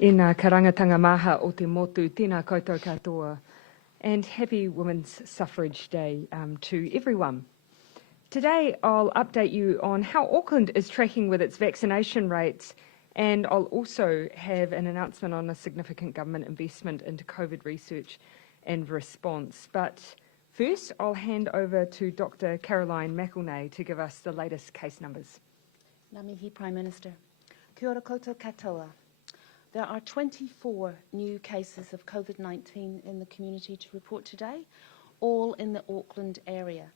I ngā karangatanga maha o te motu, tēnā koutou katoa, and happy Women's Suffrage Day to everyone. Today I'll update you on how Auckland is tracking with its vaccination rates, and I'll also have an announcement on a significant government investment into COVID research and response. But first I'll hand over to Dr. Caroline McElnay to give us the latest case numbers. Ngā mihi, Prime Minister. Kia ora koutou katoa. There are 24 new cases of COVID-19 in the community to report today, all in the Auckland area.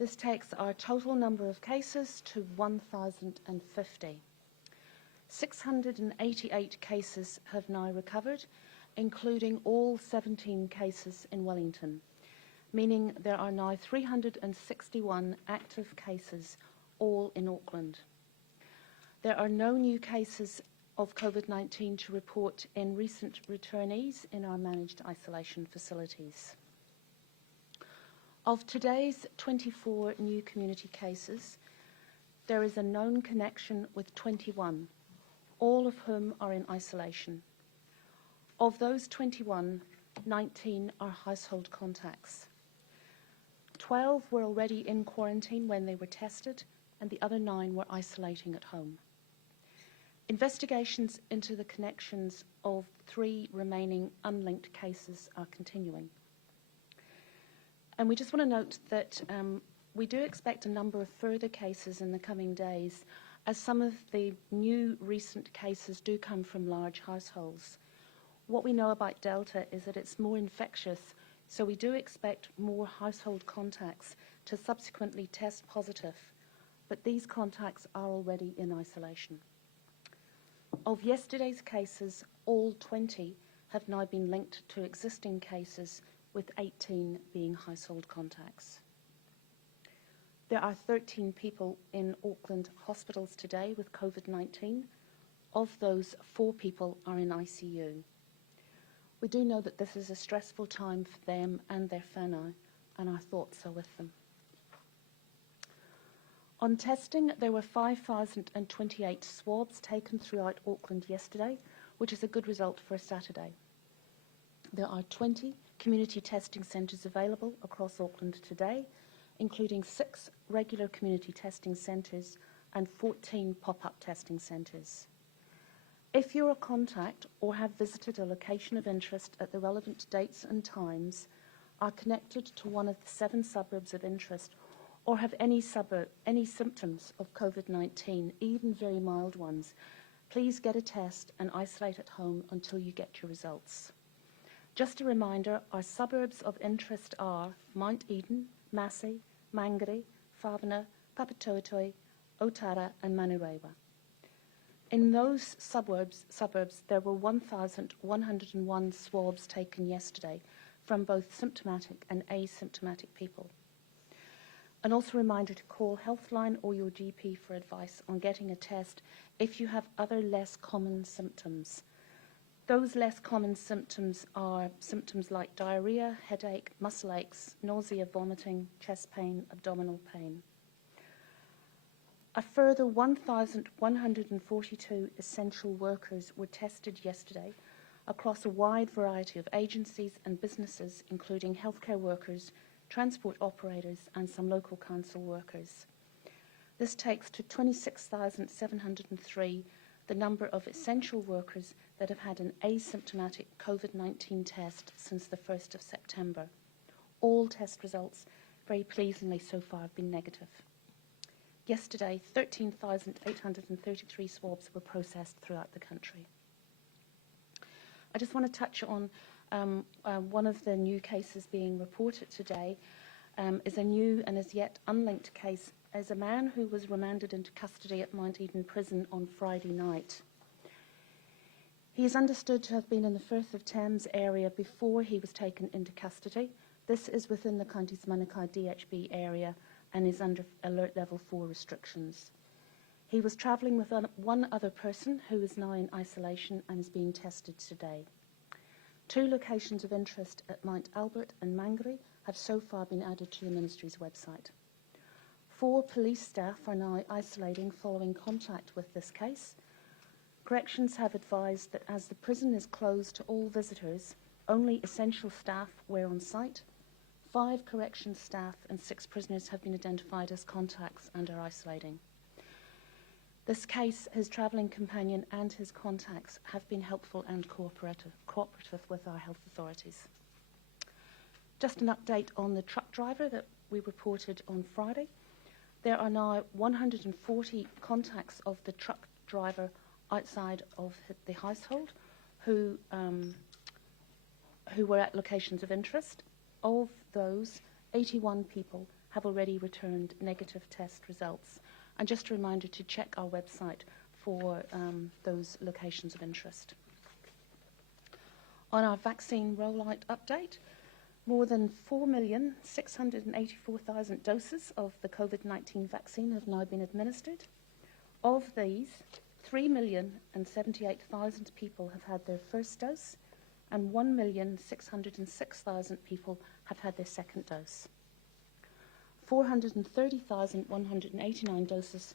This takes our total number of cases to 1,050. 688 cases have now recovered, including all 17 cases in Wellington, meaning there are now 361 active cases, all in Auckland. There are no new cases of COVID-19 to report in recent returnees in our managed isolation facilities. Of today's 24 new community cases, there is a known connection with 21, all of whom are in isolation. Of those 21, 19 are household contacts. 12 were already in quarantine when they were tested, and the other 9 were isolating at home. Investigations into the connections of 3 remaining unlinked cases are continuing. And we just want to note that we do expect a number of further cases in the coming days, as some of the new recent cases do come from large households. What we know about Delta is that it's more infectious, so we do expect more household contacts to subsequently test positive, but these contacts are already in isolation. Of yesterday's cases, all 20 have now been linked to existing cases, with 18 being household contacts. There are 13 people in Auckland hospitals today with COVID-19. Of those, 4 people are in ICU. We do know that this is a stressful time for them and their whānau, and our thoughts are with them. On testing, there were 5,028 swabs taken throughout Auckland yesterday, which is a good result for a Saturday. There are 20 community testing centres available across Auckland today, including 6 regular community testing centres and 14 pop-up testing centres. If you're a contact or have visited a location of interest at the relevant dates and times, are connected to one of the 7 suburbs of interest, or have any symptoms of COVID-19, even very mild ones, please get a test and isolate at home until you get your results. Just a reminder, our suburbs of interest are Mount Eden, Massey, Mangere, Whāwana, Papatoetoe, Otara and Manurewa. In those suburbs, there were 1,101 swabs taken yesterday from both symptomatic and asymptomatic people. And also a reminder to call Healthline or your GP for advice on getting a test if you have other less common symptoms. Those less common symptoms are symptoms like diarrhea, headache, muscle aches, nausea, vomiting, chest pain, abdominal pain. A further 1,142 essential workers were tested yesterday across a wide variety of agencies and businesses, including healthcare workers, transport operators and some local council workers. This takes to 26,703 the number of essential workers that have had an asymptomatic COVID-19 test since the 1st of September. All test results, very pleasingly so far, have been negative. Yesterday, 13,833 swabs were processed throughout the country. I just want to touch on one of the new cases being reported today is a new and as yet unlinked case as a man who was remanded into custody at Mount Eden Prison on Friday night. He is understood to have been in the Firth of Thames area before he was taken into custody. This is within the county's Manukau DHB area and is under Alert Level 4 restrictions. He was travelling with one other person who is now in isolation and is being tested today. 2 locations of interest at Mount Albert and Mangere have so far been added to the Ministry's website. 4 police staff are now isolating following contact with this case. Corrections have advised that as the prison is closed to all visitors, only essential staff were on site. 5 corrections staff and 6 prisoners have been identified as contacts and are isolating. This case, his travelling companion and his contacts have been helpful and cooperative with our health authorities. Just an update on the truck driver that we reported on Friday. There are now 140 contacts of the truck driver outside of the household who were at locations of interest. Of those, 81 people have already returned negative test results. And just a reminder to check our website for those locations of interest. On our vaccine rollout update, more than 4,684,000 doses of the COVID-19 vaccine have now been administered. Of these, 3,078,000 people have had their first dose, and 1,606,000 people have had their second dose. 430,189 doses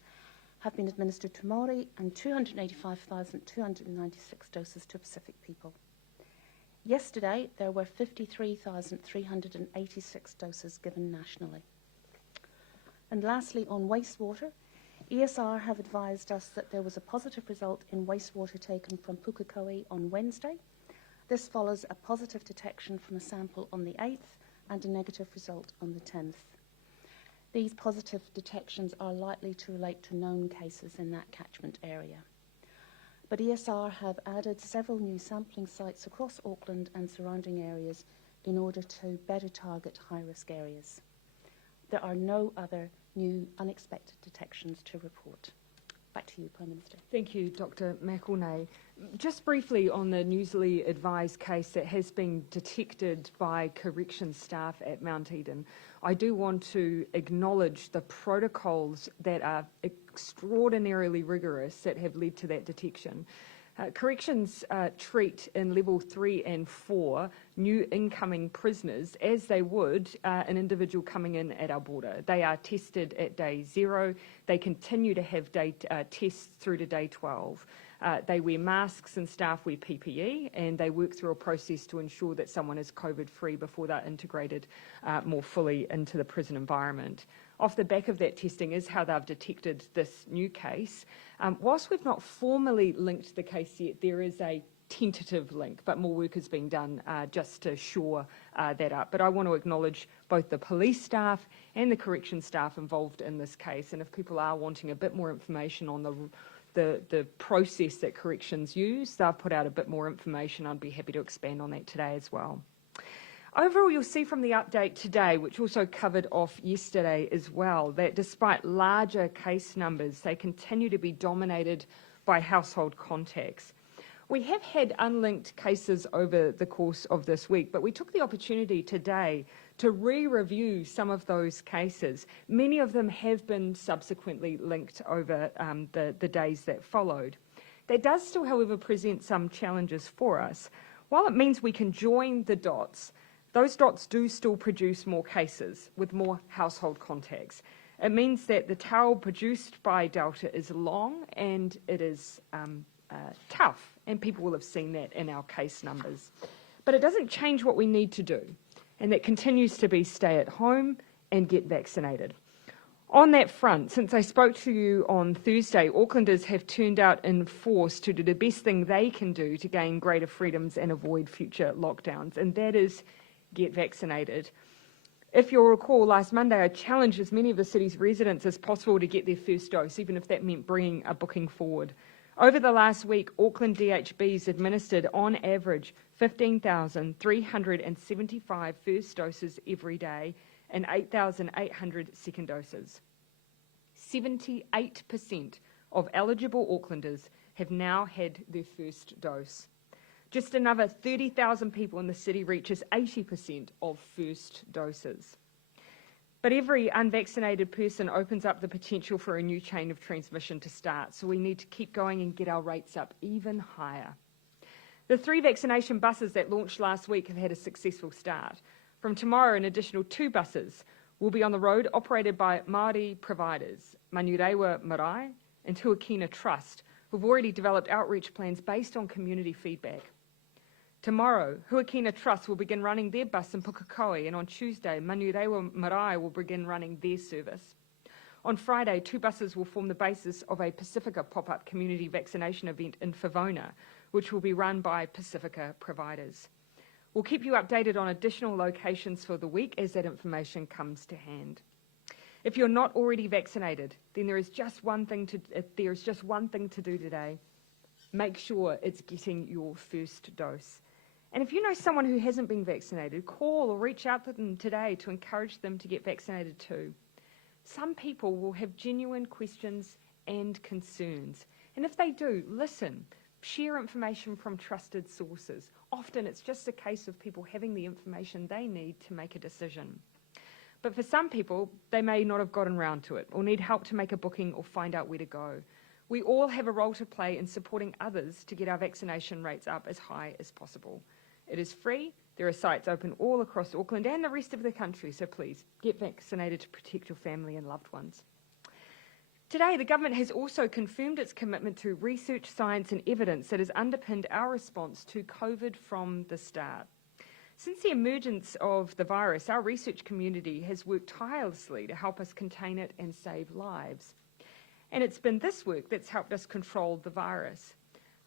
have been administered to Māori and 285,296 doses to Pacific people. Yesterday, there were 53,386 doses given nationally. And lastly, on wastewater, ESR have advised us that there was a positive result in wastewater taken from Pukekohe on Wednesday. This follows a positive detection from a sample on the 8th and a negative result on the 10th. These positive detections are likely to relate to known cases in that catchment area. But ESR have added several new sampling sites across Auckland and surrounding areas in order to better target high-risk areas. There are no other new unexpected detections to report. Back to you, Prime Minister. Thank you, Dr. McElnay. Just briefly on the newsly advised case that has been detected by corrections staff at Mount Eden, I do want to acknowledge the protocols that are extraordinarily rigorous that have led to that detection. Corrections treat in level 3 and 4 new incoming prisoners as they would an individual coming in at our border. They are tested at day 0. They continue to have tests through to day 12. They wear masks and staff wear PPE, and they work through a process to ensure that someone is COVID-free before they're integrated more fully into the prison environment. Off the back of that testing is how they've detected this new case. Whilst we've not formally linked the case yet, there is a tentative link, but more work is being done just to shore that up. But I want to acknowledge both the police staff and the corrections staff involved in this case, and if people are wanting a bit more information on the process that corrections use, they've put out a bit more information. I'd be happy to expand on that today as well. Overall, you'll see from the update today, which also covered off yesterday as well, that despite larger case numbers, they continue to be dominated by household contacts. We have had unlinked cases over the course of this week, but we took the opportunity today to re-review some of those cases. Many of them have been subsequently linked over the days that followed. That does still, however, present some challenges for us. While it means we can join the dots, those dots do still produce more cases with more household contacts. It means that the tail produced by Delta is long and it is tough, and people will have seen that in our case numbers. But it doesn't change what we need to do, and that continues to be stay at home and get vaccinated. On that front, since I spoke to you on Thursday, Aucklanders have turned out in force to do the best thing they can do to gain greater freedoms and avoid future lockdowns, and that is get vaccinated. If you'll recall, last Monday I challenged as many of the city's residents as possible to get their first dose, even if that meant bringing a booking forward. Over the last week, Auckland DHBs administered, on average, 15,375 first doses every day and 8,800 second doses. 78% of eligible Aucklanders have now had their first dose. Just another 30,000 people in the city reaches 80% of first doses. But every unvaccinated person opens up the potential for a new chain of transmission to start, so we need to keep going and get our rates up even higher. The 3 vaccination buses that launched last week have had a successful start. From tomorrow, an additional 2 buses will be on the road, operated by Māori providers, Manurewa Marae and Tuakina Trust, We've already developed outreach plans based on community feedback. Tomorrow, Huakina Trust will begin running their bus in Pukekohe, and on Tuesday, Manurewa Marae will begin running their service. On Friday, 2 buses will form the basis of a Pacifica pop-up community vaccination event in Favona, which will be run by Pacifica providers. We'll keep you updated on additional locations for the week as that information comes to hand. If you're not already vaccinated, then there is just one thing to do today. Make sure it's getting your first dose. And if you know someone who hasn't been vaccinated, call or reach out to them today to encourage them to get vaccinated too. Some people will have genuine questions and concerns. And if they do, listen, share information from trusted sources. Often it's just a case of people having the information they need to make a decision. But for some people, they may not have gotten round to it or need help to make a booking or find out where to go. We all have a role to play in supporting others to get our vaccination rates up as high as possible. It is free. There are sites open all across Auckland and the rest of the country, so please get vaccinated to protect your family and loved ones. Today, the government has also confirmed its commitment to research, science and evidence that has underpinned our response to COVID from the start. Since the emergence of the virus, our research community has worked tirelessly to help us contain it and save lives. And it's been this work that's helped us control the virus.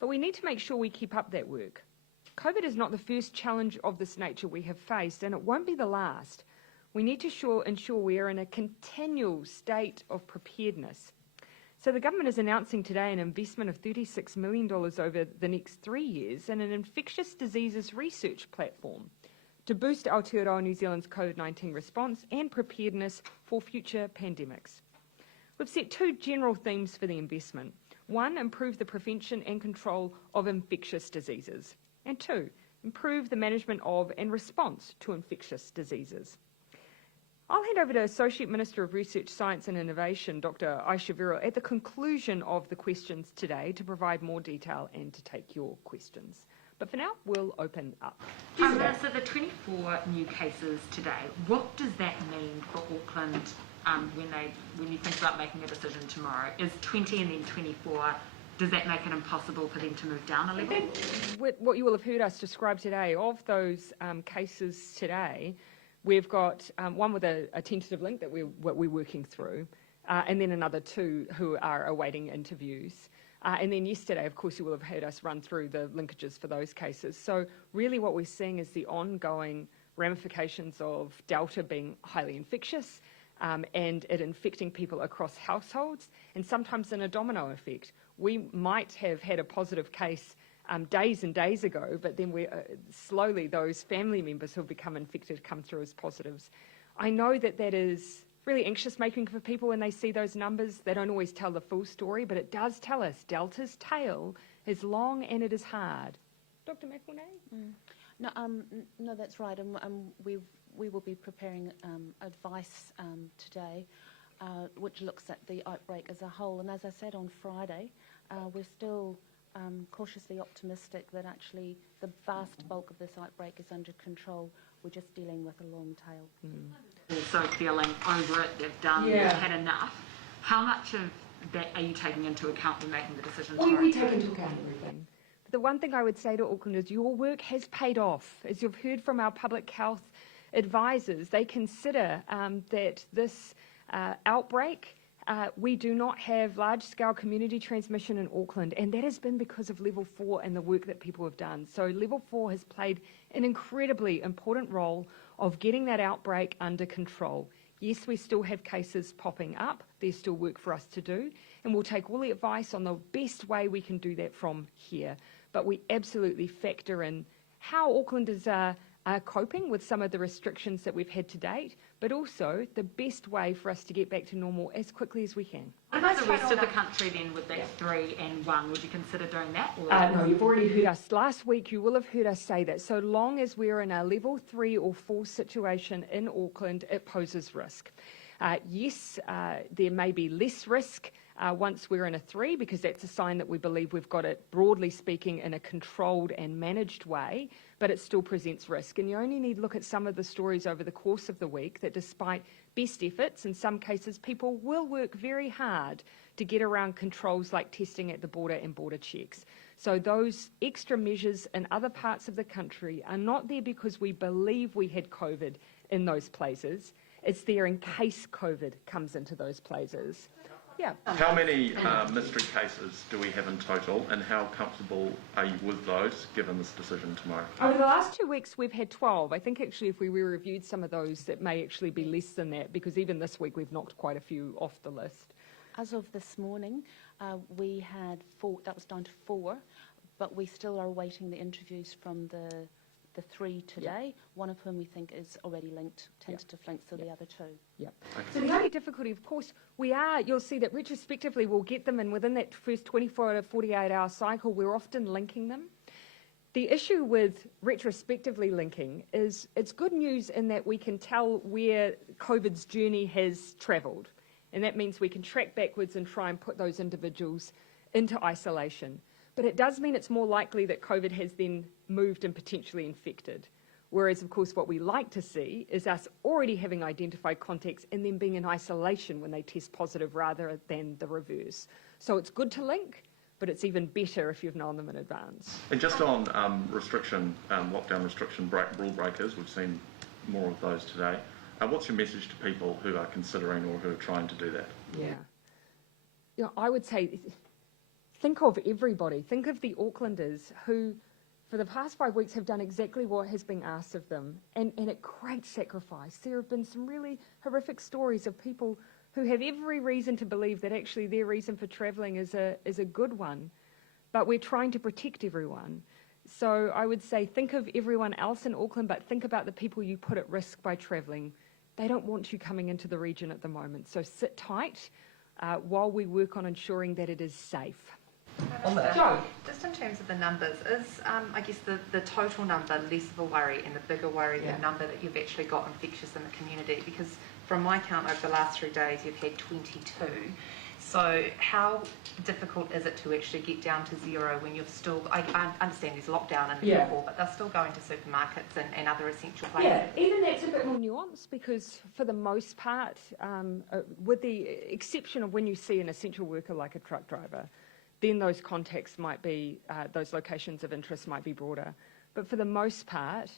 But we need to make sure we keep up that work. COVID is not the first challenge of this nature we have faced, and it won't be the last. We need to ensure we are in a continual state of preparedness. So the government is announcing today an investment of $36 million over the next 3 years in an infectious diseases research platform to boost Aotearoa New Zealand's COVID-19 response and preparedness for future pandemics. We've set 2 general themes for the investment. 1, improve the prevention and control of infectious diseases. And 2, improve the management of and response to infectious diseases. I'll hand over to Associate Minister of Research, Science and Innovation, Dr. Aisha Vero, at the conclusion of the questions today to provide more detail and to take your questions. But for now, we'll open up. So the 24 new cases today, what does that mean for Auckland when you think about making a decision tomorrow? Is 20 and then 24, does that make it impossible for them to move down a level? What you will have heard us describe today, of those cases today, we've got one with a tentative link that we're working through, and then another 2 who are awaiting interviews. And then yesterday, of course, you will have heard us run through the linkages for those cases. So really what we're seeing is the ongoing ramifications of Delta being highly infectious and it infecting people across households, and sometimes in a domino effect. We might have had a positive case days and days ago, but then slowly those family members who have become infected come through as positives. I know that is really anxious making for people when they see those numbers. They don't always tell the full story, but it does tell us Delta's tail is long and it is hard. Dr. McElnay? No, that's right. And we will be preparing advice today, which looks at the outbreak as a whole. And as I said on Friday, we're still cautiously optimistic that actually the vast bulk of this outbreak is under control. We're just dealing with a long tail. Also feeling over it, they've had enough. How much of that are you taking into account when making the decision? We take into account everything. But the one thing I would say to Auckland is your work has paid off. As you've heard from our public health advisors, they consider that this outbreak, we do not have large-scale community transmission in Auckland, and that has been because of Level 4 and the work that people have done. So Level 4 has played an incredibly important role of getting that outbreak under control. Yes, we still have cases popping up. There's still work for us to do, and we'll take all the advice on the best way we can do that from here. But we absolutely factor in how Auckland is coping with some of the restrictions that we've had to date, but also the best way for us to get back to normal as quickly as we can. What about the rest of the country then with that 3 and 1? Would you consider doing that? No, you've already heard us. Last week you will have heard us say that so long as we're in a level 3 or 4 situation in Auckland, it poses risk. Yes, there may be less risk once we're in a 3, because that's a sign that we believe we've got it, broadly speaking, in a controlled and managed way, but it still presents risk. And you only need to look at some of the stories over the course of the week that despite best efforts, in some cases people will work very hard to get around controls like testing at the border and border checks. So those extra measures in other parts of the country are not there because we believe we had COVID in those places. It's there in case COVID comes into those places. Yeah. How many mystery cases do we have in total, and how comfortable are you with those, given this decision tomorrow? Over the last 2 weeks, we've had 12. I think actually if we reviewed some of those, it may actually be less than that, because even this week we've knocked quite a few off the list. As of this morning, we had 4, that was down to 4, but we still are awaiting the interviews from the 3 today, one of whom we think is already linked, tentative links to the other 2. Yep. So the only difficulty, of course, you'll see that retrospectively we'll get them, and within that first 24 to 48-hour cycle, we're often linking them. The issue with retrospectively linking is it's good news in that we can tell where COVID's journey has travelled, and that means we can track backwards and try and put those individuals into isolation. But it does mean it's more likely that COVID has then moved and potentially infected. Whereas, of course, what we like to see is us already having identified contacts and then being in isolation when they test positive rather than the reverse. So it's good to link, but it's even better if you've known them in advance. And just on lockdown restriction rule breakers, we've seen more of those today. What's your message to people who are considering or who are trying to do that? Yeah. I would say, think of everybody. Think of the Aucklanders who, for the past 5 weeks, have done exactly what has been asked of them, and at great sacrifice. There have been some really horrific stories of people who have every reason to believe that actually their reason for travelling is a good one, but we're trying to protect everyone. So I would say think of everyone else in Auckland, but think about the people you put at risk by travelling. They don't want you coming into the region at the moment, so sit tight while we work on ensuring that it is safe. Just in terms of the numbers, is I guess the total number less of a worry, and the bigger worry the number that you've actually got infectious in the community? Because from my count over the last 3 days you've had 22. So how difficult is it to actually get down to 0 when you've still, I understand there's lockdown and people, but they're still going to supermarkets and other essential places? Yeah, even that's a bit more nuanced, because for the most part, with the exception of when you see an essential worker like a truck driver, then those contacts might be, those locations of interest might be broader. But for the most part,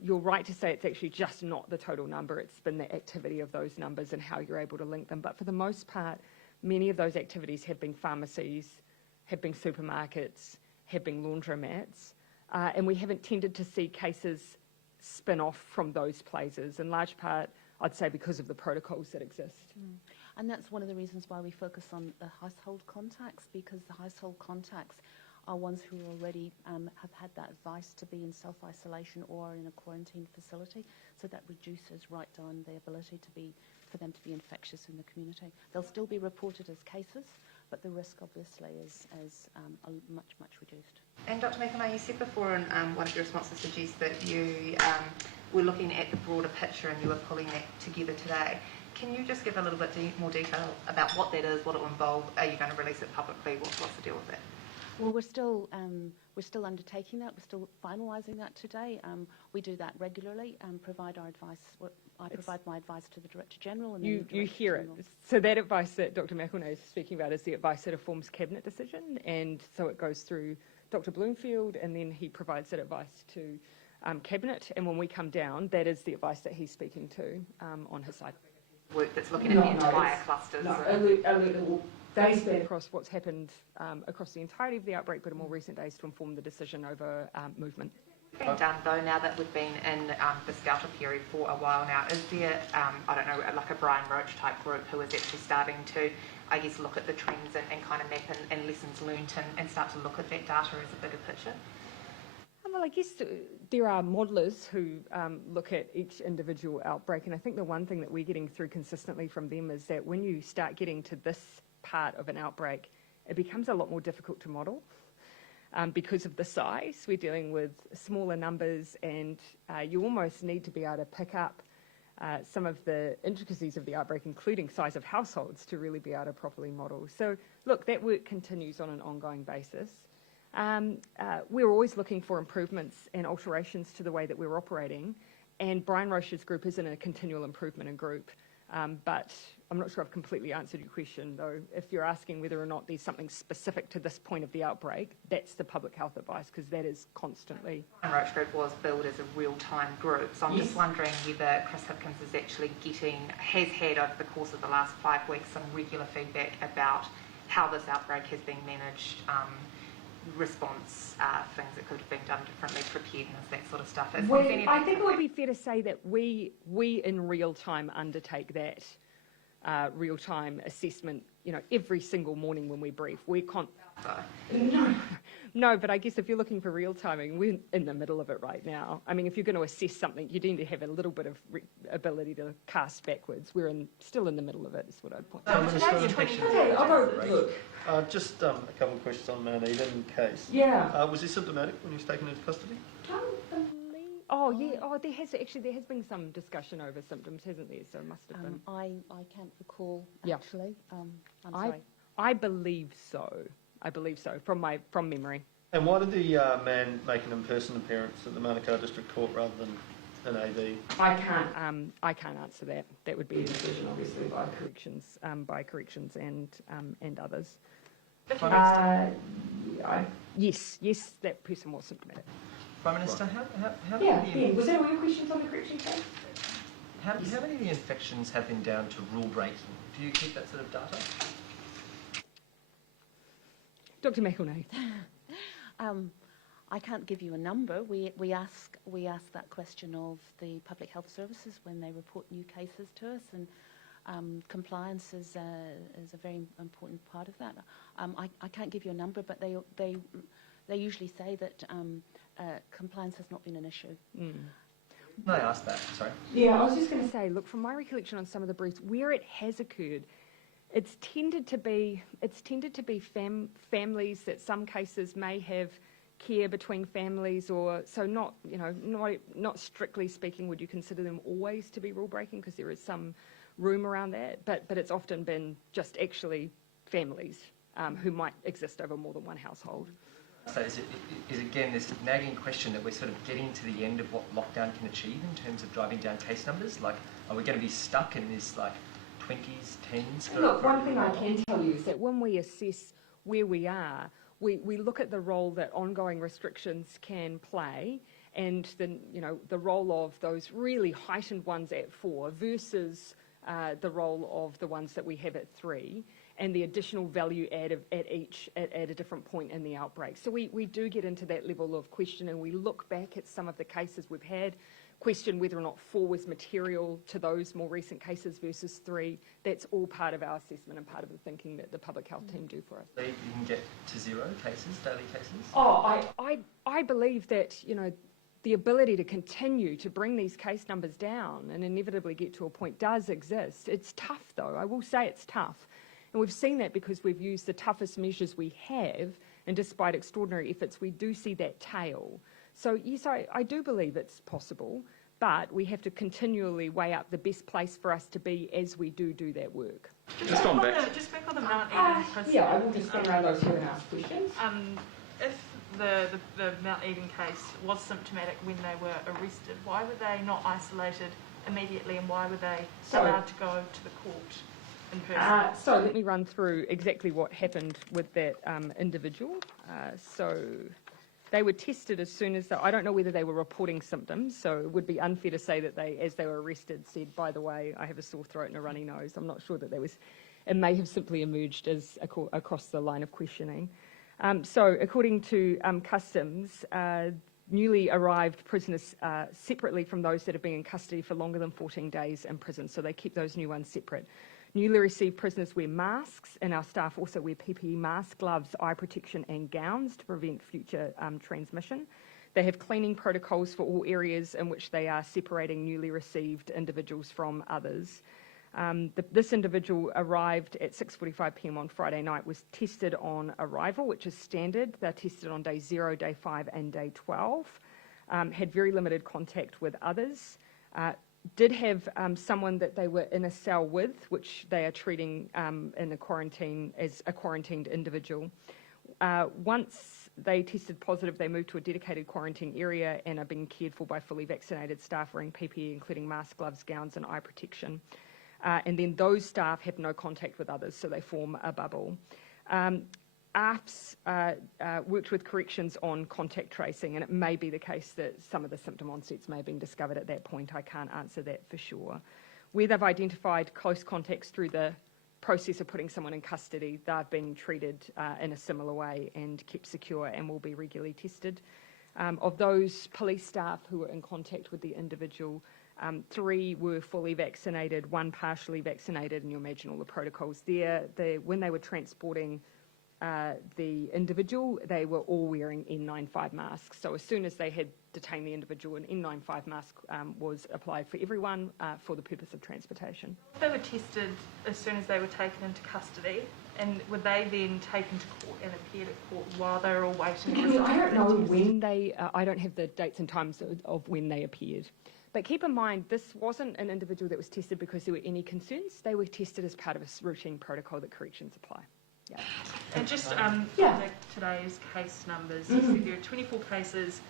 you're right to say it's actually just not the total number, it's been the activity of those numbers and how you're able to link them. But for the most part, many of those activities have been pharmacies, have been supermarkets, have been laundromats, and we haven't tended to see cases spin off from those places, in large part, I'd say, because of the protocols that exist. And that's one of the reasons why we focus on the household contacts, because the household contacts are ones who already have had that advice to be in self-isolation or in a quarantine facility, so that reduces right down the ability for them to be infectious in the community. They'll still be reported as cases, but the risk obviously is much, much reduced. And Dr. McElnay, you said before in one of your responses to Jess that you were looking at the broader picture and you were pulling that together today. Can you just give a little bit more detail about what that is, what it will involve? Are you going to release it publicly? What's the deal with that? Well, we're still undertaking that. We're still finalising that today. We do that regularly and provide our advice. I provide my advice to the Director General. And you hear it. So that advice that Dr. McElnay is speaking about is the advice that informs Cabinet decision, and so it goes through Dr. Bloomfield, and then he provides that advice to Cabinet. And when we come down, that is the advice that he's speaking to on his side. Work that's looking at the entire clusters. Days back across what's happened across the entirety of the outbreak, but in more recent days to inform the decision over movement. Being done though, now that we've been in the scouter period for a while now, is there, I don't know, like a Brian Roach type group who is actually starting to, I guess, look at the trends and kind of map and lessons learnt and start to look at that data as a bigger picture? Well, I guess there are modellers who look at each individual outbreak, and I think the one thing that we're getting through consistently from them is that when you start getting to this part of an outbreak, it becomes a lot more difficult to model because of the size. We're dealing with smaller numbers, and you almost need to be able to pick up some of the intricacies of the outbreak, including size of households, to really be able to properly model. So, look, that work continues on an ongoing basis. We're always looking for improvements and alterations to the way that we're operating, and Brian Roche's group isn't a continual improvement in group, but I'm not sure I've completely answered your question, though. If you're asking whether or not there's something specific to this point of the outbreak, that's the public health advice, because that is constantly. And Roach Group was billed as a real-time group, so I'm just wondering whether Chris Hipkins is actually has had over the course of the last 5 weeks some regular feedback about how this outbreak has been managed, response, things that could have been done differently, preparedness, that sort of stuff. I think it would be fair to say that we in real time undertake that real time assessment, every single morning when we brief. No, but I guess if you're looking for real timing, we're in the middle of it right now. I mean, if you're going to assess something, you need to have a little bit of ability to cast backwards. We're still in the middle of it, is what I'd point out. Just a couple of questions on Mount Eden case. Yeah. Was he symptomatic when he was taken into custody? Oh, yeah. Oh, there has been some discussion over symptoms, hasn't there? So it must have been. I can't recall, Yeah. actually. I'm sorry. I believe so. From memory. And why did the man make an in-person appearance at the Manukau District Court rather than an AV? I can't answer that. That would be a decision, obviously, by corrections and others. Yes, that person was symptomatic. Prime Minister, how Was that all your questions on the correction case? how many of the infections have been down to rule breaking? Do you keep that sort of data? Dr. McElnay. I can't give you a number. We ask that question of the public health services when they report new cases to us, and compliance is a very important part of that. I can't give you a number, but they usually say that compliance has not been an issue. Mm. No, I asked that. Sorry. Yeah, I was just going to say, look, from my recollection on some of the briefs, where it has occurred, it's tended to be families that some cases may have care between families, or so not strictly speaking would you consider them always to be rule breaking, because there is some room around that, but it's often been just actually families who might exist over more than one household. So is again this nagging question that we're sort of getting to the end of what lockdown can achieve in terms of driving down case numbers? Like, are we going to be stuck in this like 20s, 10s? Look, one thing I can tell you is that when we assess where we are, we look at the role that ongoing restrictions can play, and the role of those really heightened ones at 4 versus the role of the ones that we have at 3, and the additional value add at each at a different point in the outbreak. So we do get into that level of question, and we look back at some of the cases we've had, question whether or not 4 was material to those more recent cases versus 3. That's all part of our assessment and part of the thinking that the public health team do for us. You can get to 0 cases, daily cases? Oh, I believe that, the ability to continue to bring these case numbers down and inevitably get to a point does exist. It's tough, though. I will say it's tough. And we've seen that because we've used the toughest measures we have, and despite extraordinary efforts, we do see that tail. So, yes, I do believe it's possible, but we have to continually weigh up the best place for us to be as we do that work. Just on back on the Mount Eden process. Yeah, I will just stand around those here and ask questions. If the Mount Eden case was symptomatic when they were arrested, why were they not isolated immediately, and why were they allowed to go to the court in person? So let me run through exactly what happened with that individual. So they were tested as soon as I don't know whether they were reporting symptoms, so it would be unfair to say that they, as they were arrested, said, by the way, I have a sore throat and a runny nose. I'm not sure that it may have simply emerged as across the line of questioning. So according to Customs, newly arrived prisoners separately from those that have been in custody for longer than 14 days in prison, so they keep those new ones separate. Newly received prisoners wear masks, and our staff also wear PPE masks, gloves, eye protection and gowns to prevent future transmission. They have cleaning protocols for all areas in which they are separating newly received individuals from others. This individual arrived at 6:45 p.m. on Friday night, was tested on arrival, which is standard. They're tested on day 0, day 5 and day 12. Had very limited contact with others. Did have someone that they were in a cell with, which they are treating in a quarantine as a quarantined individual. Once they tested positive, they moved to a dedicated quarantine area and are being cared for by fully vaccinated staff wearing PPE, including masks, gloves, gowns and eye protection. and then those staff have no contact with others, so they form a bubble. AFS worked with corrections on contact tracing, and it may be the case that some of the symptom onsets may have been discovered at that point. I can't answer that for sure. Where they've identified close contacts through the process of putting someone in custody, they've been treated in a similar way and kept secure and will be regularly tested. Of those police staff who were in contact with the individual, 3 were fully vaccinated, 1 partially vaccinated, and you imagine all the protocols there. When they were transporting the individual, they were all wearing N95 masks. So as soon as they had detained the individual, an N95 mask was applied for everyone for the purpose of transportation. They were tested as soon as they were taken into custody, and were they then taken to court and appeared at court while they were all waiting? I don't know when they, I don't have the dates and times of when they appeared. But keep in mind, this wasn't an individual that was tested because there were any concerns. They were tested as part of a routine protocol that corrections apply. Yeah. And just today's case numbers, you said there are 24 cases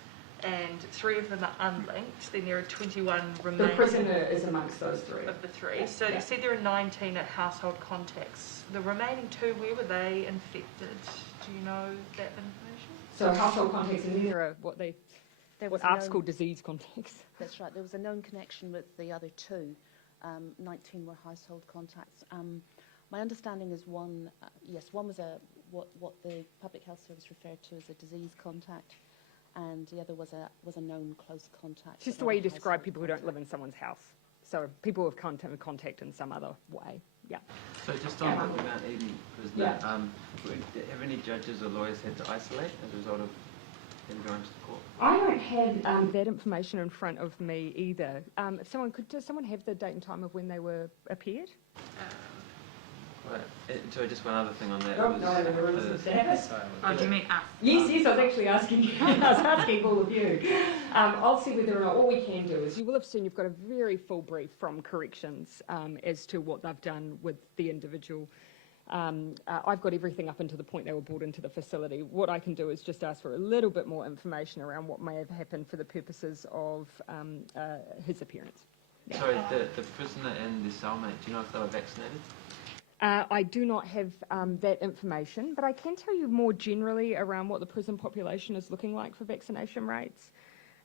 and 3 of them are unlinked, then there are 21 remaining. The prisoner is amongst those 3. Of the 3. So you said there are 19 at household contacts. The remaining 2, where were they infected? Do you know that information? So household contacts, and then there are what ARPS call disease contacts. That's right. There was a known connection with the other 2. 19 were household contacts. My understanding is one was what the Public Health Service referred to as a disease contact, and the other was a known close contact. It's just the way you describe people who don't live in someone's house. So people who have contact in some other way. Yeah. So just on the Mount Eden prisoner, have any judges or lawyers had to isolate as a result of them going to the court? I don't have that information in front of me either. Does someone have the date and time of when they were appeared? Right. So just one other thing on that. Do you mean us? Yes, I was actually asking. I was asking all of you. I'll see whether or not all we can do is, you will have seen you've got a very full brief from corrections as to what they've done with the individual. I've got everything up until the point they were brought into the facility. What I can do is just ask for a little bit more information around what may have happened for the purposes of his appearance. Sorry, the prisoner and the cellmate, do you know if they were vaccinated? I do not have that information, but I can tell you more generally around what the prison population is looking like for vaccination rates.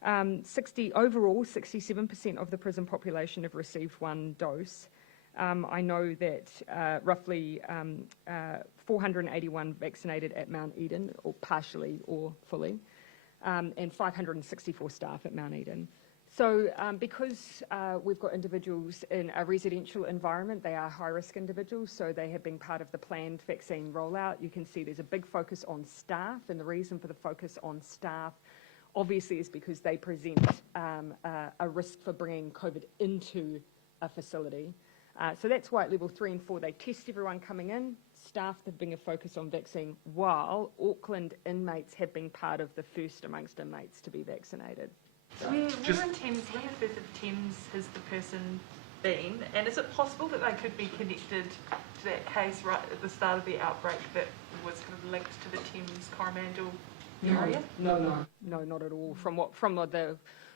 Overall, 67% of the prison population have received 1 dose. I know that roughly 481 vaccinated at Mount Eden, or partially or fully, and 564 staff at Mount Eden. So because we've got individuals in a residential environment, they are high-risk individuals, so they have been part of the planned vaccine rollout. You can see there's a big focus on staff, and the reason for the focus on staff obviously is because they present a risk for bringing COVID into a facility. So that's why at level 3 and 4 they test everyone coming in. Staff have been a focus on vaccine, while Auckland inmates have been part of the first amongst inmates to be vaccinated. Where in Thames, where on earth of Thames has the person been? And is it possible that they could be connected to that case right at the start of the outbreak that was kind of linked to the Thames Coromandel area? No, not at all.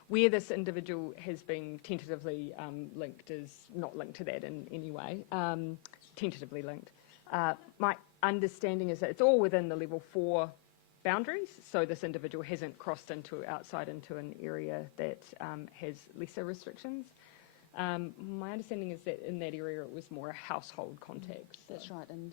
Where this individual has been tentatively linked is not linked to that in any way. Tentatively linked. My understanding is that it's all within the level 4 boundaries, so this individual hasn't crossed outside into an area that has lesser restrictions. My understanding is that in that area it was more a household contact. So. That's right, and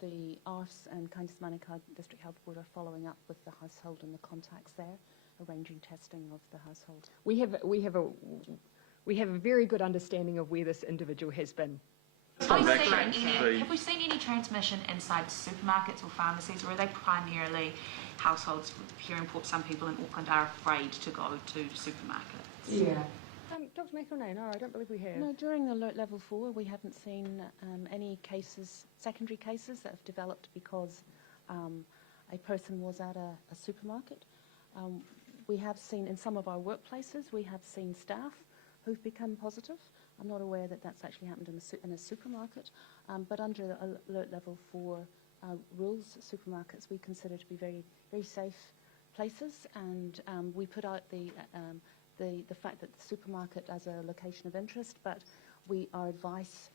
the ARFS and Kindness Manukau District Health Board are following up with the household and the contacts there, arranging testing of the household. We have a very good understanding of where this individual has been. Have we seen any transmission inside supermarkets or pharmacies, or are they primarily households? Here in Port, some people in Auckland are afraid to go to supermarkets. Yeah. Dr. McElnay, no, I don't believe we have. No, during alert level 4, we haven't seen any secondary cases that have developed because a person was at a supermarket. We have seen in some of our workplaces, we have seen staff who've become positive. I'm not aware that that's actually happened in a supermarket, but under the alert level 4 rules, supermarkets we consider to be very, very safe places, and we put out the fact that the supermarket as a location of interest, but our advice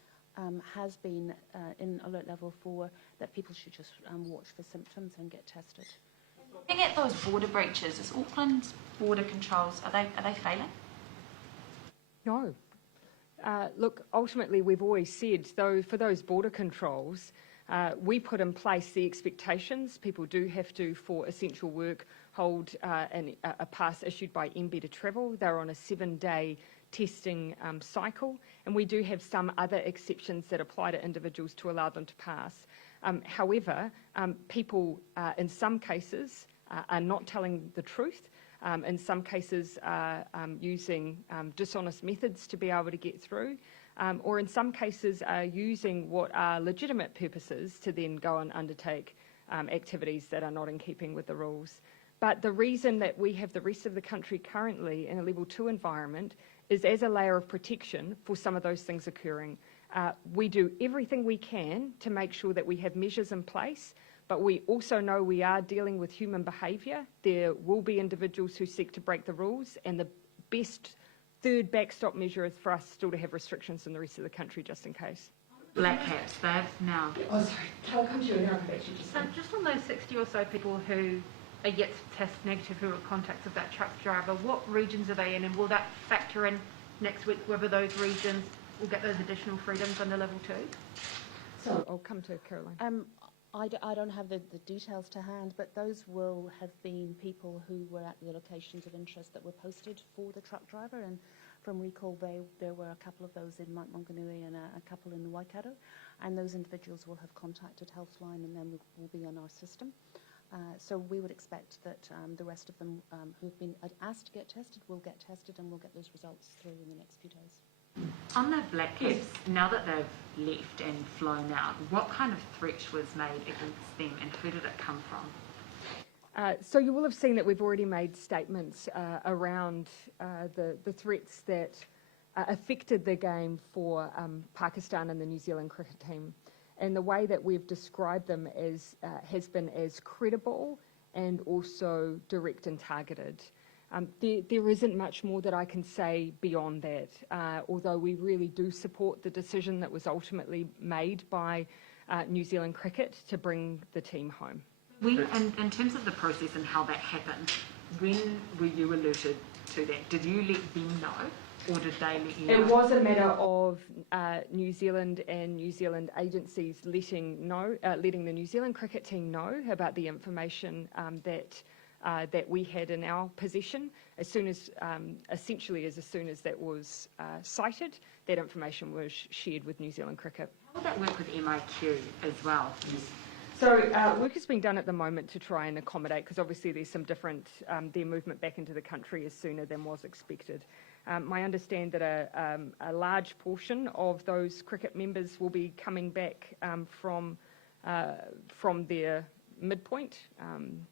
has been in alert level 4 that people should just watch for symptoms and get tested. Looking at those border breaches, is Auckland's border controls, are they failing? No. Look, ultimately, we've always said, though, for those border controls, we put in place the expectations. People do have to, for essential work, hold a pass issued by MB to travel. They're on a 7-day testing cycle, and we do have some other exceptions that apply to individuals to allow them to pass. However, people in some cases are not telling the truth. In some cases are using dishonest methods to be able to get through, or in some cases are using what are legitimate purposes to then go and undertake activities that are not in keeping with the rules. But the reason that we have the rest of the country currently in a level 2 environment is as a layer of protection for some of those things occurring. We do everything we can to make sure that we have measures in place, but we also know we are dealing with human behaviour. There will be individuals who seek to break the rules, and the best third backstop measure is for us still to have restrictions in the rest of the country just in case. Black hats, they've now... Oh, sorry. I'll come to you and I'll come back to you just just on those 60 or so people who are yet to test negative, who are contacts of that truck driver, what regions are they in, and will that factor in next week whether those regions will get those additional freedoms under level 2? So I'll come to Caroline. I don't have the details to hand, but those will have been people who were at the locations of interest that were posted for the truck driver, and from recall there were a couple of those in Mount Maunganui and a couple in Waikato, and those individuals will have contacted Healthline and then will be on our system. So we would expect that the rest of them who have been asked to get tested will get tested, and we'll get those results through in the next few days. On the black caps, now that they've left and flown out, what kind of threat was made against them, and who did it come from? So you will have seen that we've already made statements around the threats that affected the game for Pakistan and the New Zealand cricket team. And the way that we've described them as has been as credible and also direct and targeted. There isn't much more that I can say beyond that, although we really do support the decision that was ultimately made by New Zealand cricket to bring the team home. In terms of the process and how that happened, when were you alerted to that? Did you let them know, or did they let you know? It was a matter of New Zealand and New Zealand agencies letting the New Zealand cricket team know about the information that we had in our possession. As soon as, essentially as soon as that was cited, that information was shared with New Zealand cricket. How would that work with MIQ as well? So work is being done at the moment to try and accommodate, because obviously there's some different, their movement back into the country is sooner than was expected. I understand that a large portion of those cricket members will be coming back from their midpoint.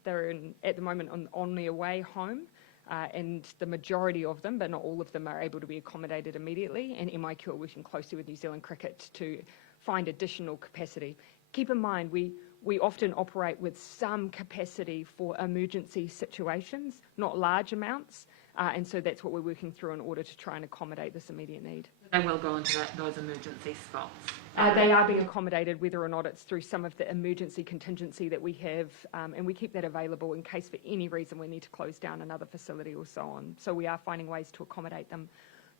They're at the moment on their way home, and the majority of them, but not all of them, are able to be accommodated immediately, and MIQ are working closely with New Zealand cricket to find additional capacity. Keep in mind, we often operate with some capacity for emergency situations, not large amounts, and so that's what we're working through in order to try and accommodate this immediate need. They will go into those emergency spots. They are being accommodated, whether or not it's through some of the emergency contingency that we have, and we keep that available in case for any reason we need to close down another facility or so on. So we are finding ways to accommodate them.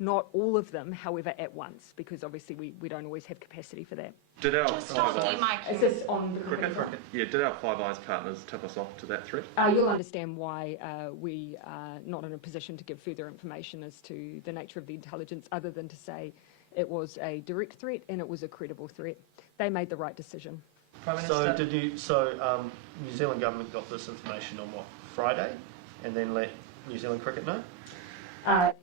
Not all of them, however, at once, because obviously we don't always have capacity for that. Did our Just on Five Eyes, Is this on the Cricket. yeah, did our Five Eyes partners tip us off to that threat? You'll understand why we are not in a position to give further information as to the nature of the intelligence, other than to say it was a direct threat and it was a credible threat. They made the right decision. Prime Minister, New Zealand government got this information on what, Friday, and then let New Zealand cricket know?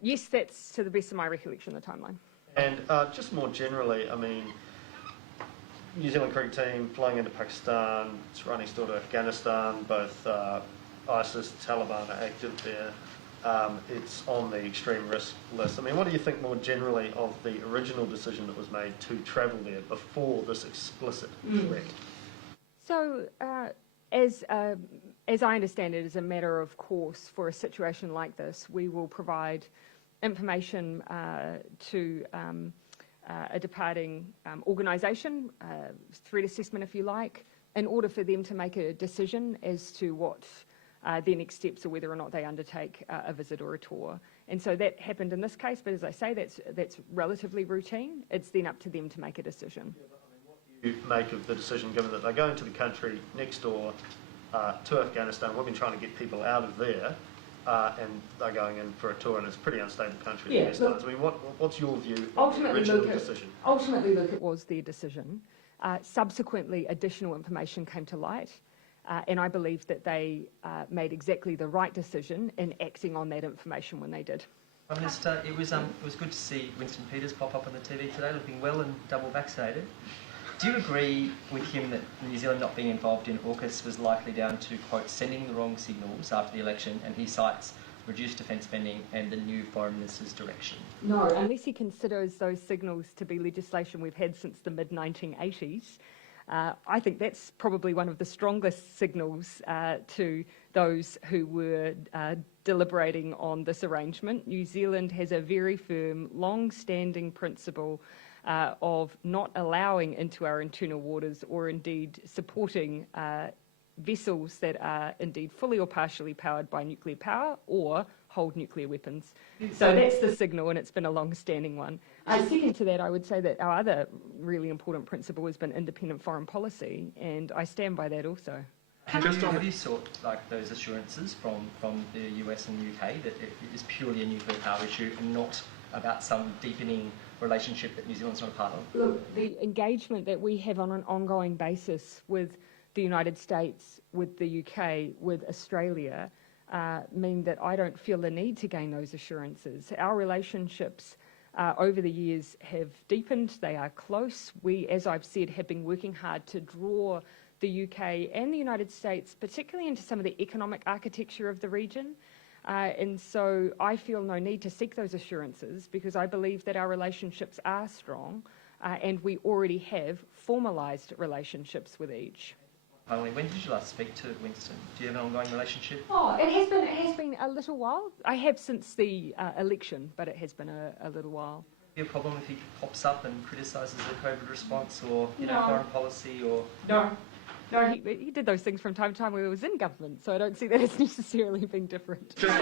Yes, that's to the best of my recollection, the timeline. And just more generally, I mean, New Zealand cricket team flying into Pakistan, it's right next door to Afghanistan, both ISIS, Taliban are active there. It's on the extreme risk list. I mean, what do you think more generally of the original decision that was made to travel there before this explicit threat? So, as I understand it, as a matter of course, for a situation like this, we will provide information to a departing organisation, threat assessment if you like, in order for them to make a decision as to what their next steps are, whether or not they undertake a visit or a tour. And so that happened in this case, but as I say, that's relatively routine. It's then up to them to make a decision. You make of the decision, given that they're going to the country next door to Afghanistan. We've been trying to get people out of there, and they're going in for a tour, and it's a pretty unstable country. Yeah, look, I mean, what's your view of the original decision? Ultimately, look, it was their decision. Subsequently, additional information came to light, and I believe that they made exactly the right decision in acting on that information when they did. Prime Minister, it was good to see Winston Peters pop up on the TV today, looking well and double vaccinated. Do you agree with him that New Zealand not being involved in AUKUS was likely down to, quote, sending the wrong signals after the election, and he cites reduced defence spending and the new Foreign Minister's direction? No, unless he considers those signals to be legislation we've had since the mid-1980s. I think that's probably one of the strongest signals to those who were deliberating on this arrangement. New Zealand has a very firm, long-standing principle of not allowing into our internal waters or indeed supporting vessels that are indeed fully or partially powered by nuclear power or hold nuclear weapons. So that's the signal, and it's been a long-standing one. Second to that, I would say that our other really important principle has been independent foreign policy, and I stand by that also. Have you sought those assurances from the US and the UK that it is purely a nuclear power issue and not about some deepening relationship that New Zealand's not a part of? Look, the engagement that we have on an ongoing basis with the United States, with the UK, with Australia, mean that I don't feel the need to gain those assurances. Our relationships over the years have deepened. They are close. We, as I've said, have been working hard to draw the UK and the United States, particularly into some of the economic architecture of the region. And so I feel no need to seek those assurances because I believe that our relationships are strong and we already have formalised relationships with each. Finally, when did you last speak to Winston? Do you have an ongoing relationship? Oh, it has been a little while. I have since the election, but it has been a little while. Do you have a problem if he pops up and criticises the COVID response or foreign policy or? No, he did those things from time to time when he was in government, so I don't see that as necessarily being different. Just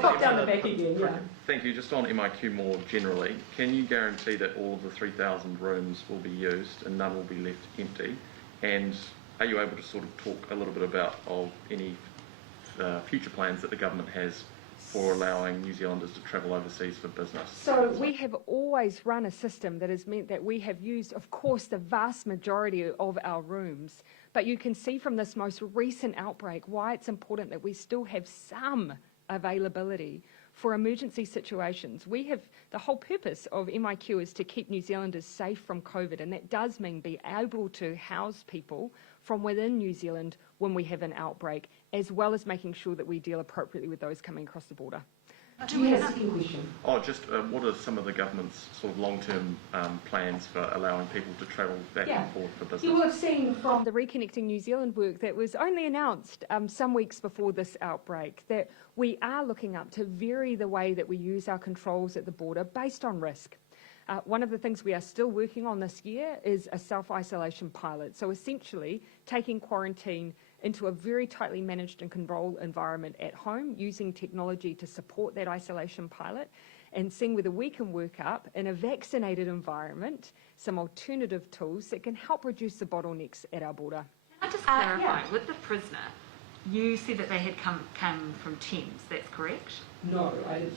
pop down the back again, yeah. Thank you. Just on MIQ more generally, can you guarantee that all of the 3,000 rooms will be used and none will be left empty? And are you able to sort of talk a little bit about any future plans that the government has for allowing New Zealanders to travel overseas for business? So we have always run a system that has meant that we have used, of course, the vast majority of our rooms. But you can see from this most recent outbreak why it's important that we still have some availability for emergency situations. The whole purpose of MIQ is to keep New Zealanders safe from COVID, and that does mean be able to house people from within New Zealand when we have an outbreak, as well as making sure that we deal appropriately with those coming across the border. Do you have a second question? What are some of the government's sort of long-term plans for allowing people to travel back and forth for business? You will have seen from the Reconnecting New Zealand work that was only announced some weeks before this outbreak that we are looking up to vary the way that we use our controls at the border based on risk. One of the things we are still working on this year is a self-isolation pilot. So essentially taking quarantine into a very tightly managed and controlled environment at home, using technology to support that isolation pilot, and seeing whether we can work up in a vaccinated environment some alternative tools that can help reduce the bottlenecks at our border. Can I just clarify, with the prisoner, you said that they had come from Thames, that's correct? No, I didn't.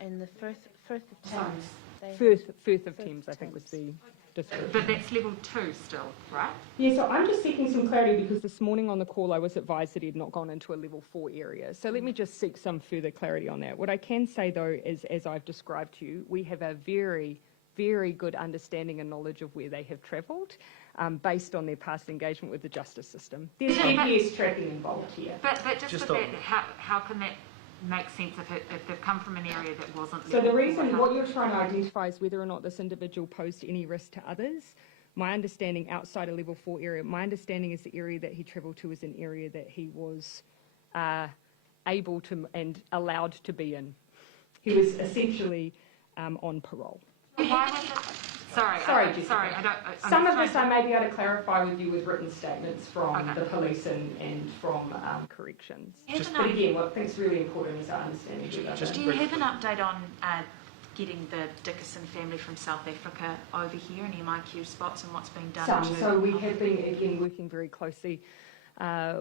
In the Firth of Thames. Firth of Thames, I think was the district. But that's level 2 still, right? Yeah, so I'm just seeking some clarity because this morning on the call I was advised that he had not gone into a level 4 area. So let me just seek some further clarity on that. What I can say though is, as I've described to you, we have a very, very good understanding and knowledge of where they have travelled based on their past engagement with the justice system. There's GPS tracking involved here. But just with that, how can that make sense if they've come from an area that wasn't... So the reason, what you're trying to identify is whether or not this individual posed any risk to others. My understanding outside a level 4 area, my understanding is the area that he travelled to is an area that he was able to and allowed to be in. He was essentially on parole. Why was it? Sorry, Jessica. I don't. Some of this I may be able to clarify with you with written statements from the police and from corrections. But again, what I think is really important is our understanding. Do you have an update on getting the Dickerson family from South Africa over here in MIQ spots and what's being done? So we have been, again, working very closely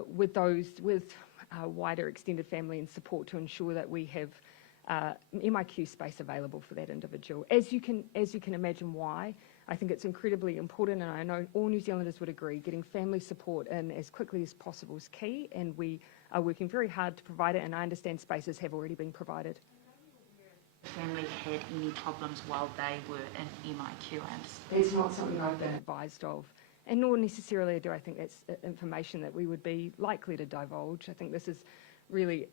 with wider extended family and support to ensure that we have MIQ space available for that individual. As you can imagine why, I think it's incredibly important, and I know all New Zealanders would agree, getting family support in as quickly as possible is key, and we are working very hard to provide it, and I understand spaces have already been provided. Family had any problems while they were in MIQ? It's not something I've been advised of, and nor necessarily do I think that's information that we would be likely to divulge. I think this is really,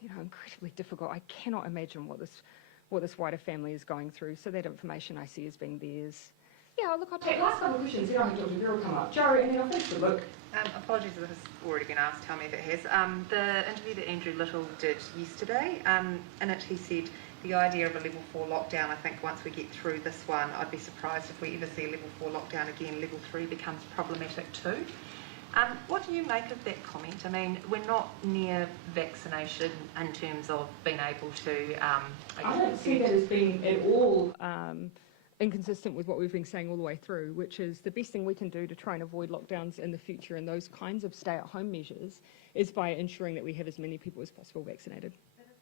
incredibly difficult. I cannot imagine what this wider family is going through. So that information I see as being theirs. Yeah, look, I'll take last couple of questions. Then I'll have Dr. Girl come up. Joe, and then I'll finish the book. Apologies if this has already been asked. Tell me if it has. The interview that Andrew Little did yesterday, in it he said the idea of a level 4 lockdown, I think once we get through this one, I'd be surprised if we ever see a level 4 lockdown again. Level 3 becomes problematic too. What do you make of that comment? I mean, we're not near vaccination in terms of being able to... I don't see that as being at all inconsistent with what we've been saying all the way through, which is the best thing we can do to try and avoid lockdowns in the future and those kinds of stay-at-home measures is by ensuring that we have as many people as possible vaccinated.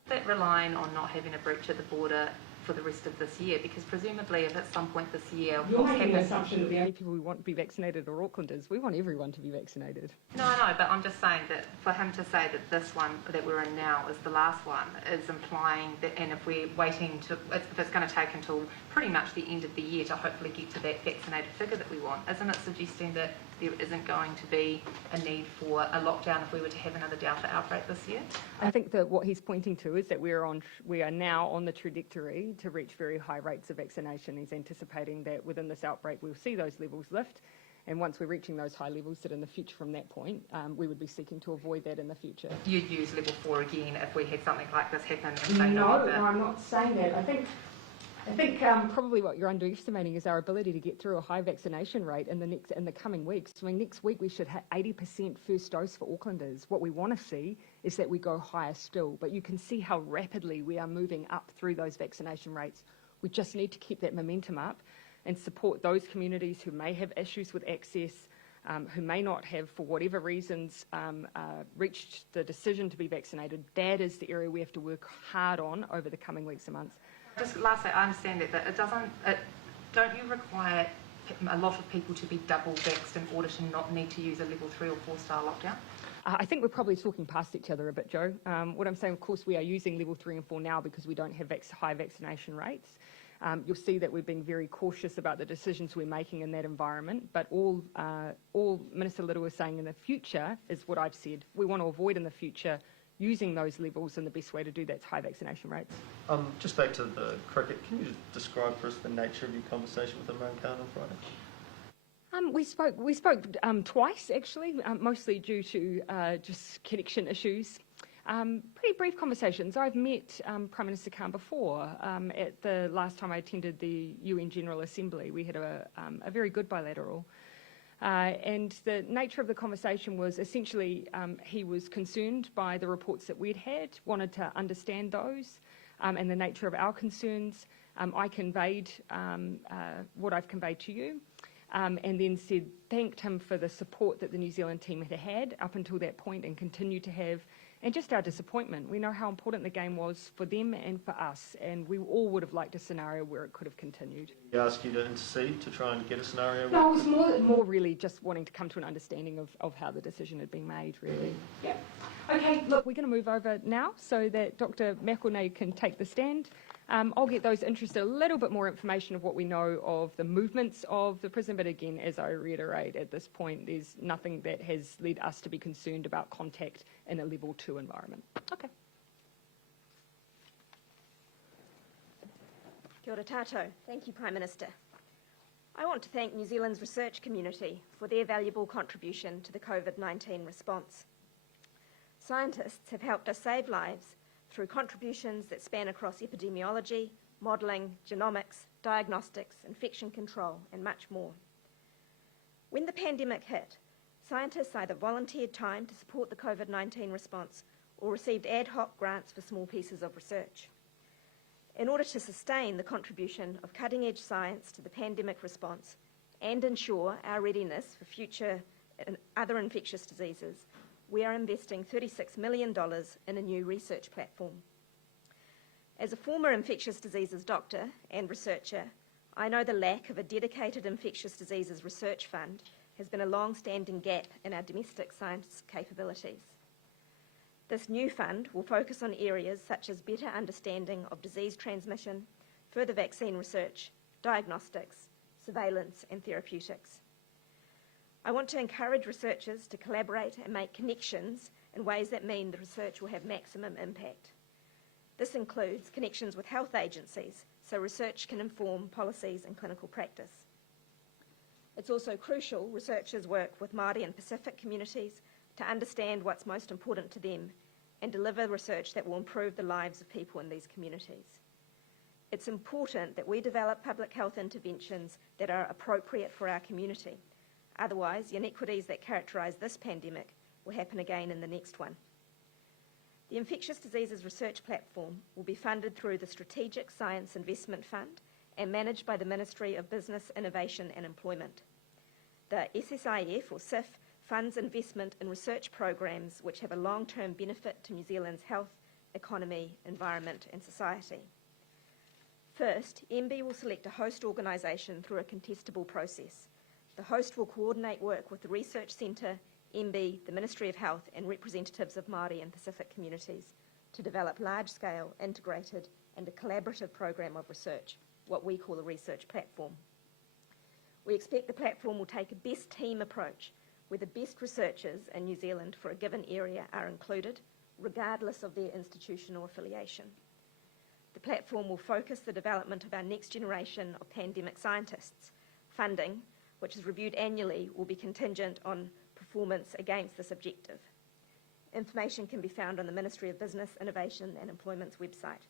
Is that relying on not having a breach at the border for the rest of this year? Because presumably if at some point this year... You're making an assumption that the only people we want to be vaccinated are Aucklanders. We want everyone to be vaccinated. No, I know, but I'm just saying that for him to say that this one that we're in now is the last one is implying that, and if we're waiting to, if it's going to take until pretty much the end of the year to hopefully get to that vaccinated figure that we want, isn't it suggesting that there isn't going to be a need for a lockdown if we were to have another Delta outbreak this year? I think that what he's pointing to is that we are now on the trajectory to reach very high rates of vaccination. He's anticipating that within this outbreak we'll see those levels lift, and once we're reaching those high levels, that in the future from that point we would be seeking to avoid that in the future. You'd use level 4 again if we had something like this happen? And no, I'm not saying that. I think probably what you're underestimating is our ability to get through a high vaccination rate in the coming weeks. I mean, next week we should hit 80% first dose for Aucklanders. What we want to see is that we go higher still, but you can see how rapidly we are moving up through those vaccination rates. We just need to keep that momentum up and support those communities who may have issues with access, who may not have, for whatever reasons, reached the decision to be vaccinated. That is the area we have to work hard on over the coming weeks and months. Just lastly, I understand that don't you require a lot of people to be double vaxxed in order to not need to use a level 3 or 4 star lockdown? I think we're probably talking past each other a bit, Joe. What I'm saying, of course, we are using level 3 and 4 now because we don't have high vaccination rates. You'll see that we're being very cautious about the decisions we're making in that environment, but all Minister Little is saying in the future is what I've said. We want to avoid in the future using those levels, and the best way to do that is high vaccination rates. Just back to the cricket, can you describe for us the nature of your conversation with Imran Khan on Friday? We spoke twice, actually, mostly due to just connection issues. Pretty brief conversations. I've met Prime Minister Khan before. At the last time I attended the UN General Assembly, we had a very good bilateral. And the nature of the conversation was essentially he was concerned by the reports that we'd had, wanted to understand those and the nature of our concerns. I conveyed what I've conveyed to you and then thanked him for the support that the New Zealand team had had up until that point and continued to have, and just our disappointment. We know how important the game was for them and for us, and we all would have liked a scenario where it could have continued. He asked you to intercede to try and get a scenario? No, it was more really just wanting to come to an understanding of how the decision had been made, really. Yeah. Okay, look, we're going to move over now so that Dr. McElnay can take the stand. I'll get those interested a little bit more information of what we know of the movements of the prison, but again, as I reiterate, at this point, there's nothing that has led us to be concerned about contact in a level 2 environment. Okay. Kia ora tātou. Thank you, Prime Minister. I want to thank New Zealand's research community for their valuable contribution to the COVID-19 response. Scientists have helped us save lives through contributions that span across epidemiology, modelling, genomics, diagnostics, infection control, and much more. When the pandemic hit, scientists either volunteered time to support the COVID-19 response or received ad hoc grants for small pieces of research. In order to sustain the contribution of cutting-edge science to the pandemic response and ensure our readiness for future and other infectious diseases, we are investing $36 million in a new research platform. As a former infectious diseases doctor and researcher, I know the lack of a dedicated infectious diseases research fund has been a long-standing gap in our domestic science capabilities. This new fund will focus on areas such as better understanding of disease transmission, further vaccine research, diagnostics, surveillance, and therapeutics. I want to encourage researchers to collaborate and make connections in ways that mean the research will have maximum impact. This includes connections with health agencies, so research can inform policies and clinical practice. It's also crucial researchers work with Māori and Pacific communities to understand what's most important to them and deliver research that will improve the lives of people in these communities. It's important that we develop public health interventions that are appropriate for our community. Otherwise, the inequities that characterise this pandemic will happen again in the next one. The Infectious Diseases Research Platform will be funded through the Strategic Science Investment Fund and managed by the Ministry of Business, Innovation and Employment. The SSIF, or SIF, funds investment in research programs which have a long-term benefit to New Zealand's health, economy, environment and society. First, MB will select a host organisation through a contestable process. The host will coordinate work with the Research Centre, MB, the Ministry of Health and representatives of Māori and Pacific communities to develop large-scale, integrated and a collaborative program of research, what we call a research platform. We expect the platform will take a best team approach where the best researchers in New Zealand for a given area are included, regardless of their institutional affiliation. The platform will focus the development of our next generation of pandemic scientists. Funding, which is reviewed annually, will be contingent on performance against this objective. Information can be found on the Ministry of Business, Innovation and Employment's website.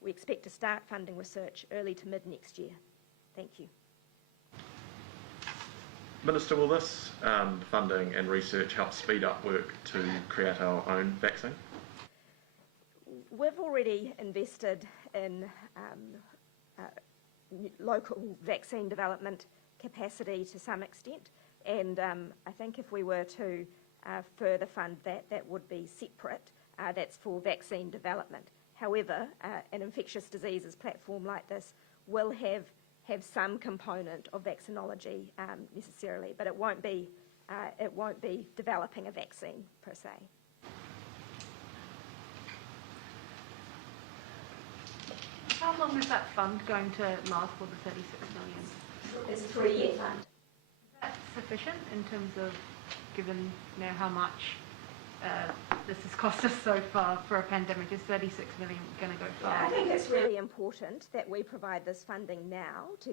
We expect to start funding research early to mid next year. Thank you. Minister, will this funding and research help speed up work to create our own vaccine? We've already invested in local vaccine development capacity to some extent, and I think if we were to further fund that, that would be separate. That's for vaccine development. However, an infectious diseases platform like this will have some component of vaccinology necessarily, but it won't be developing a vaccine per se. How long is that fund going to last for, the $36 million? It's a 3-year fund. Is that sufficient in terms of, given now how much this has cost us so far for a pandemic? Is $36 million going to go far? Yeah, I think it's really important that we provide this funding now to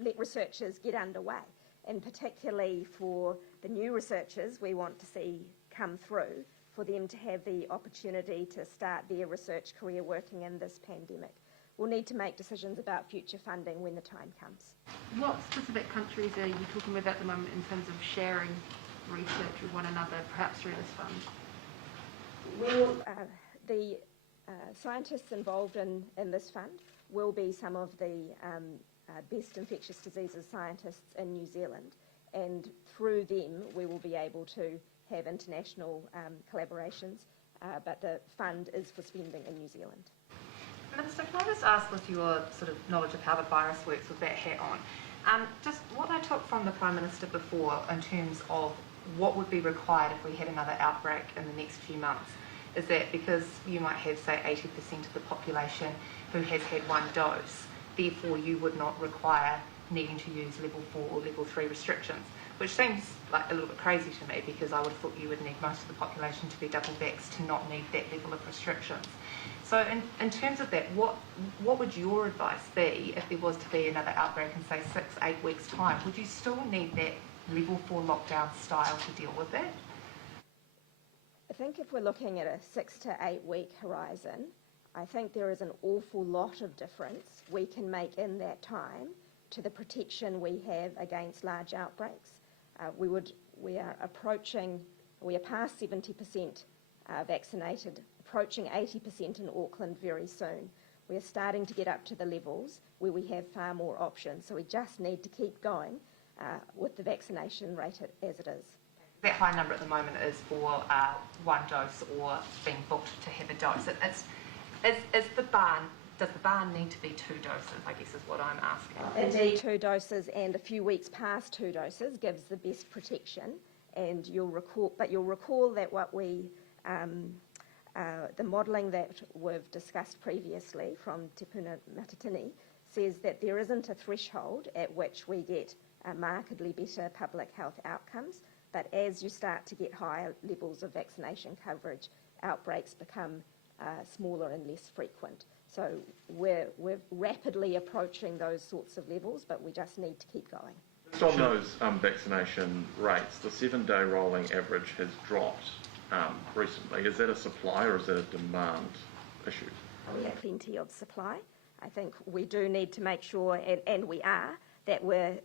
let researchers get underway, and particularly for the new researchers we want to see come through, for them to have the opportunity to start their research career working in this pandemic. We'll need to make decisions about future funding when the time comes. What specific countries are you talking with at the moment in terms of sharing research with one another, perhaps through this fund? Well, the scientists involved in this fund will be some of the best infectious diseases scientists in New Zealand, and through them we will be able to have international collaborations, but the fund is for spending in New Zealand. Minister, can I just ask, with your sort of knowledge of how the virus works with that hat on, just what I took from the Prime Minister before in terms of what would be required if we had another outbreak in the next few months, is that because you might have, say, 80% of the population who has had one dose, therefore you would not require needing to use level 4 or level 3 restrictions, which seems like a little bit crazy to me, because I would have thought you would need most of the population to be double vaxxed to not need that level of restrictions. So in terms of that, what would your advice be if there was to be another outbreak in, say, 6-8 weeks' time? Would you still need that level 4 lockdown style to deal with that? I think if we're looking at a 6 to 8 week horizon, I think there is an awful lot of difference we can make in that time to the protection we have against large outbreaks. We are past 70% vaccinated, approaching 80% in Auckland very soon. We are starting to get up to the levels where we have far more options, so we just need to keep going with the vaccination rate as it is. That high number at the moment is for one dose or being booked to have a dose. Does the bar need to be 2 doses, I guess is what I'm asking. Indeed, 2 doses and a few weeks past 2 doses gives the best protection. And you'll recall that what the modelling that we've discussed previously from Te Puna Matatini says that there isn't a threshold at which we get markedly better public health outcomes, but as you start to get higher levels of vaccination coverage, outbreaks become smaller and less frequent. So we're rapidly approaching those sorts of levels, but we just need to keep going. Just on those vaccination rates, the 7-day rolling average has dropped recently. Is that a supply or is that a demand issue? We have plenty of supply. I think we do need to make sure, and we are, that we're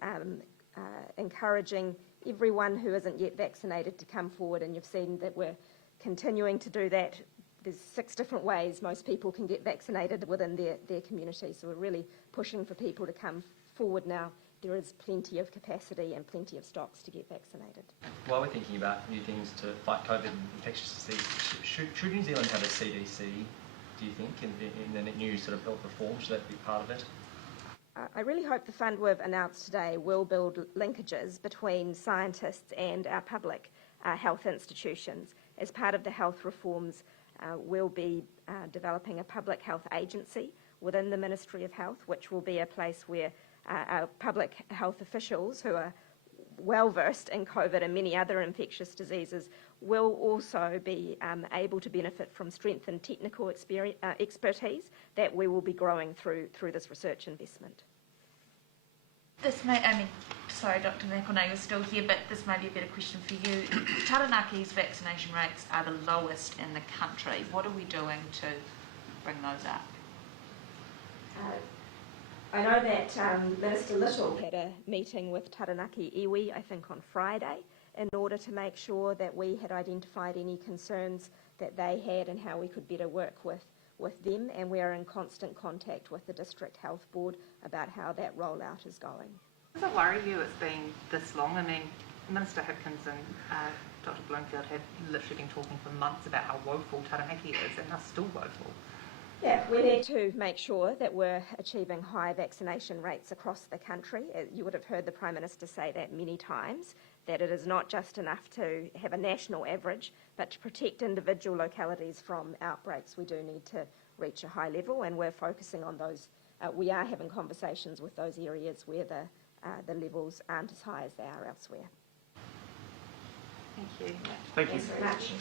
encouraging everyone who isn't yet vaccinated to come forward, and you've seen that we're continuing to do that. There's 6 different ways most people can get vaccinated within their community, so we're really pushing for people to come forward now. There is plenty of capacity and plenty of stocks to get vaccinated. While we're thinking about new things to fight COVID and infectious disease, should New Zealand have a CDC, do you think, in the new sort of health reform? Should that be part of it? I really hope the fund we've announced today will build linkages between scientists and our public health institutions. As part of the health reforms, we'll be developing a public health agency within the Ministry of Health, which will be a place where our public health officials who are well versed in COVID and many other infectious diseases will also be able to benefit from strengthened technical expertise that we will be growing through this research investment. Sorry, Dr. McElnay, you're still here, but this may be a better question for you. Taranaki's vaccination rates are the lowest in the country. What are we doing to bring those up? I know that Minister Little had a meeting with Taranaki iwi, I think on Friday, in order to make sure that we had identified any concerns that they had and how we could better work with them, and we are in constant contact with the District Health Board about how that rollout is going. Does it worry you it's been this long? I mean, Minister Hipkins and Dr. Bloomfield have literally been talking for months about how woeful Taranaki is, and they're still woeful. Yeah, we need to make sure that we're achieving high vaccination rates across the country. You would have heard the Prime Minister say that many times, that it is not just enough to have a national average, but to protect individual localities from outbreaks, we do need to reach a high level, and we're focusing on those. We are having conversations with those areas where the levels aren't as high as they are elsewhere. Thank you. Thank you. Thanks very much.